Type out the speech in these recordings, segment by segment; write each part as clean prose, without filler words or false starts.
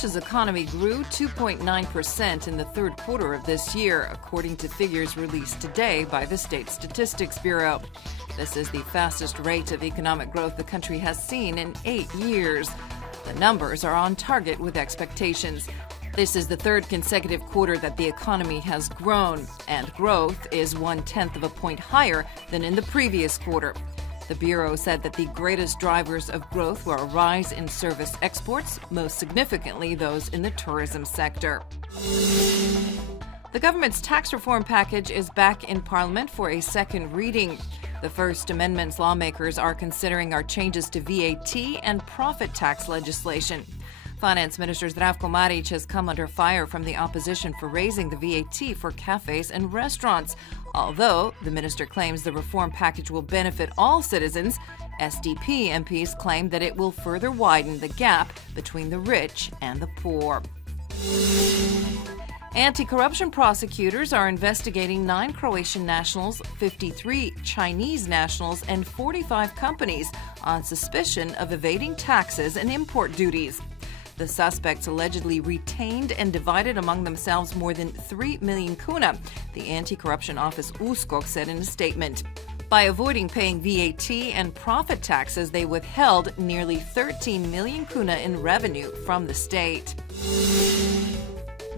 Croatia's economy grew 2.9% in the third quarter of this year, according to figures released today by the State Statistics Bureau. This is the fastest rate of economic growth the country has seen in 8 years. The numbers are on target with expectations. This is the third consecutive quarter that the economy has grown, and growth is 0.1 of a point higher than in the previous quarter. The Bureau said that the greatest drivers of growth were a rise in service exports, most significantly those in the tourism sector. The government's tax reform package is back in Parliament for a second reading. The first amendments lawmakers are considering are changes to VAT and profit tax legislation. Finance Minister Zdravko Maric has come under fire from the opposition for raising the VAT for cafes and restaurants. Although the minister claims the reform package will benefit all citizens, SDP MPs claim that it will further widen the gap between the rich and the poor. Anti-corruption prosecutors are investigating 9 Croatian nationals, 53 Chinese nationals, and 45 companies on suspicion of evading taxes and import duties. The suspects allegedly retained and divided among themselves more than 3 million kuna, the anti-corruption office USKOK said in a statement. By avoiding paying VAT and profit taxes, they withheld nearly 13 million kuna in revenue from the state.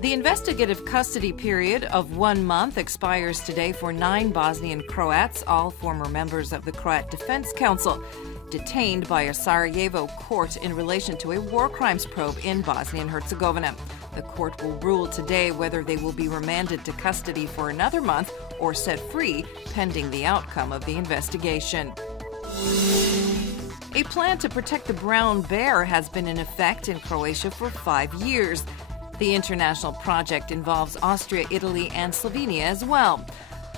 The investigative custody period of 1 month expires today for 9 Bosnian Croats, all former members of the Croat Defense Council, detained by a Sarajevo court in relation to a war crimes probe in Bosnia and Herzegovina. The court will rule today whether they will be remanded to custody for another month or set free pending the outcome of the investigation. A plan to protect the brown bear has been in effect in Croatia for 5 years. The international project involves Austria, Italy, and Slovenia as well.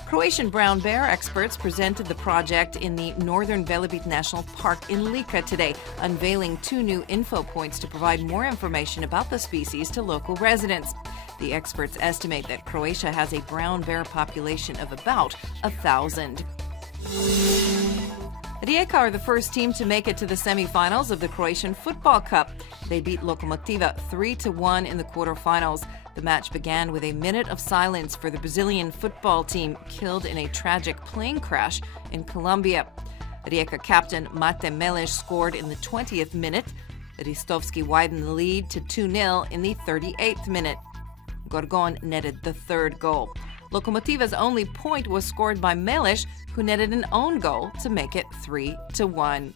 Croatian brown bear experts presented the project in the Northern Velebit National Park in Lika today, unveiling 2 new info points to provide more information about the species to local residents. The experts estimate that Croatia has a brown bear population of about 1,000. Rijeka are the first team to make it to the semifinals of the Croatian Football Cup. They beat Lokomotiva 3-1 in the quarterfinals. The match began with a minute of silence for the Brazilian football team killed in a tragic plane crash in Colombia. Rijeka captain Mate Meliš scored in the 20th minute. Ristovski widened the lead to 2-0 in the 38th minute. Gorgon netted the third goal. Lokomotiva's only point was scored by Meliš, who netted an own goal to make it 3-1.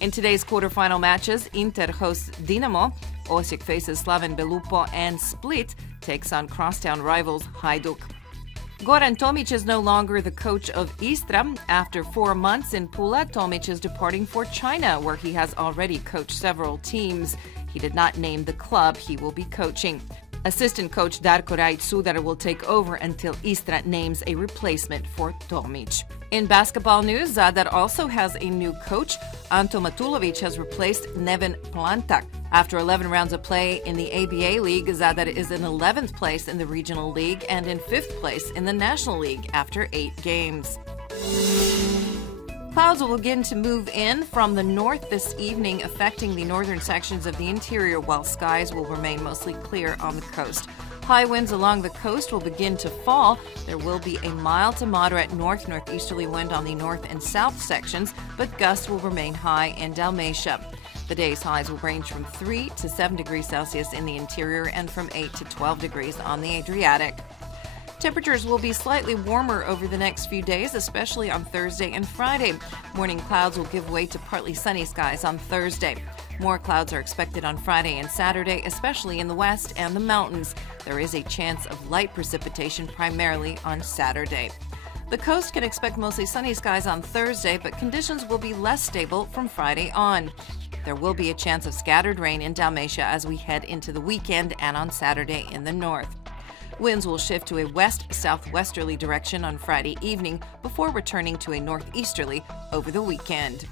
In today's quarterfinal matches, Inter hosts Dinamo, Osijek faces Slaven Belupo, and Split takes on crosstown rivals Hajduk. Goran Tomic is no longer the coach of Istra. After 4 months in Pula, Tomic is departing for China, where he has already coached several teams. He did not name the club he will be coaching. Assistant coach Darko Rajić-Sudar will take over until Istra names a replacement for Tomic. In basketball news, Zadar also has a new coach. Anto Matulović has replaced Neven Plantak. After 11 rounds of play in the ABA League, Zadar is in 11th place in the Regional League and in 5th place in the National League after 8 games. Clouds will begin to move in from the north this evening, affecting the northern sections of the interior, while skies will remain mostly clear on the coast. High winds along the coast will begin to fall. There will be a mild to moderate north-northeasterly wind on the north and south sections, but gusts will remain high in Dalmatia. The day's highs will range from 3 to 7 degrees Celsius in the interior and from 8 to 12 degrees on the Adriatic. Temperatures will be slightly warmer over the next few days, especially on Thursday and Friday. Morning clouds will give way to partly sunny skies on Thursday. More clouds are expected on Friday and Saturday, especially in the west and the mountains. There is a chance of light precipitation primarily on Saturday. The coast can expect mostly sunny skies on Thursday, but conditions will be less stable from Friday on. There will be a chance of scattered rain in Dalmatia as we head into the weekend and on Saturday in the north. Winds will shift to a west-southwesterly direction on Friday evening before returning to a northeasterly over the weekend.